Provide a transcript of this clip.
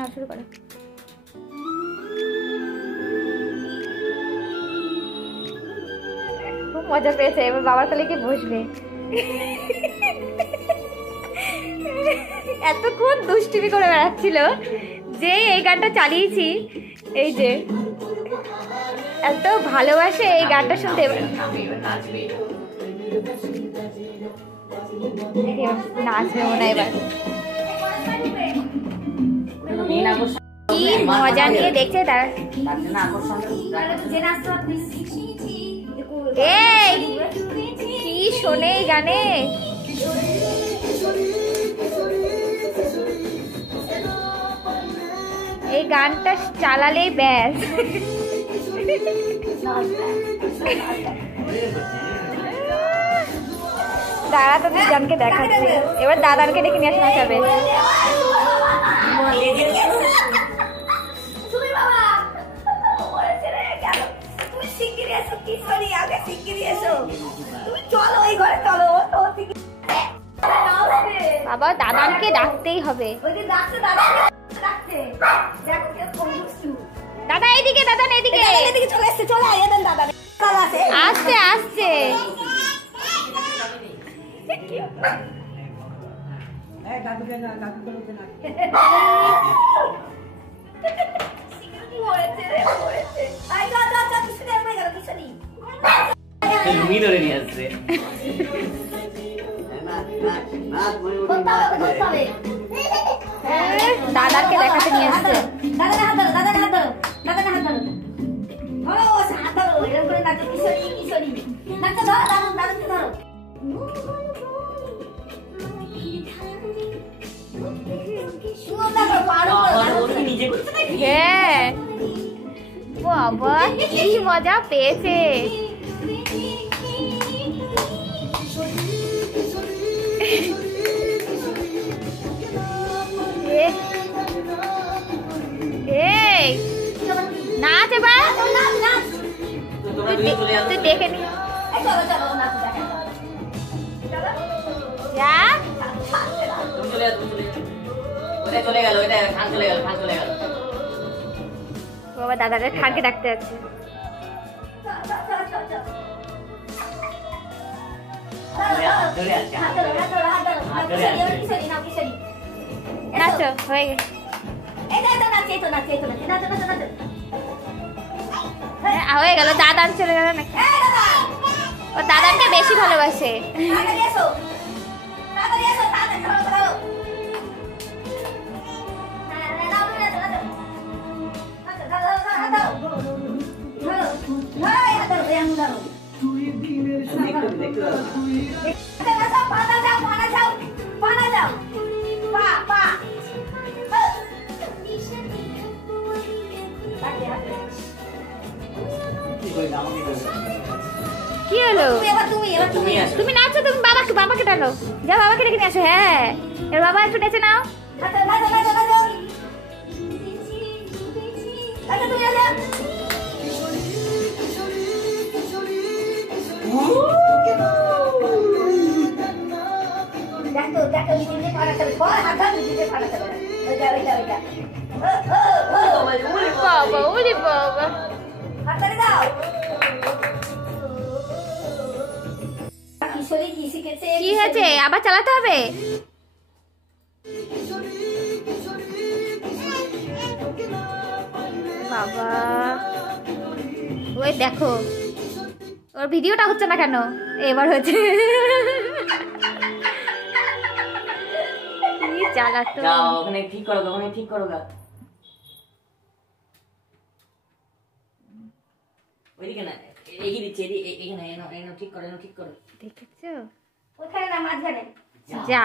না শুরু করো। খুব মজা পেয়েছে, এবার বাবার কোলে গিয়ে বসবে। এতক্ষণ দুষ্টুমি করে বেড়াচ্ছিল, যে এই গানটা চালিয়েছি, এই যে এত ভালোবাসে এই গানটা শুনতে। নাচবে মনে হয় এবার। কি মজা নিয়ে দেখছে তার। এই কি শোনে এই গানে। এই গানটা চালালেই ব্যাস। দাদা তো দুজনকে দেখাচ্ছে, এবার দাদাকে ডেকে নিয়ে আসা যাবে। বাবা দাদাকে ডাকতেই হবে। দাদা এইদিকে, দাদা এইদিকে চলে আসছে, চলে আসছে আসছে। দাদাকে দেখাতে নিয়ে আসছে। হ্যাঁ বাবা কি মজা পেয়েছে। নাচ এবার তুই দেখে নি। বাবা দাদাকে খানকে ডাকতে যাচ্ছে। নাচো হয়ে গেছে। হয়ে গেল, দাদান চলে গেল নাকি? ও দাদানকে বেশি ভালোবাসে। কি হলো? তুমি নাচো, তুমি বাবাকে টানো, যা বাবাকে ডেকে নিয়ে আসো। হ্যাঁ এর বাবা একটু নেচে নাও। বাবা ওরে বাবা, কি হয়েছে? আবার চালাতে হবে? বাবা ওই দেখো, ওর ভিডিওটা হচ্ছে না কেন? এবার হচ্ছে। কি চালাতো। ওখানে ঠিক করো, ওখানে ঠিক করো গা। ওইদিকে না, এগিয়ে দিচ্ছে, এখানে এনো ঠিক করো, ঠিক করো। দেখেছো? ওখানে না, মাঝখানে যা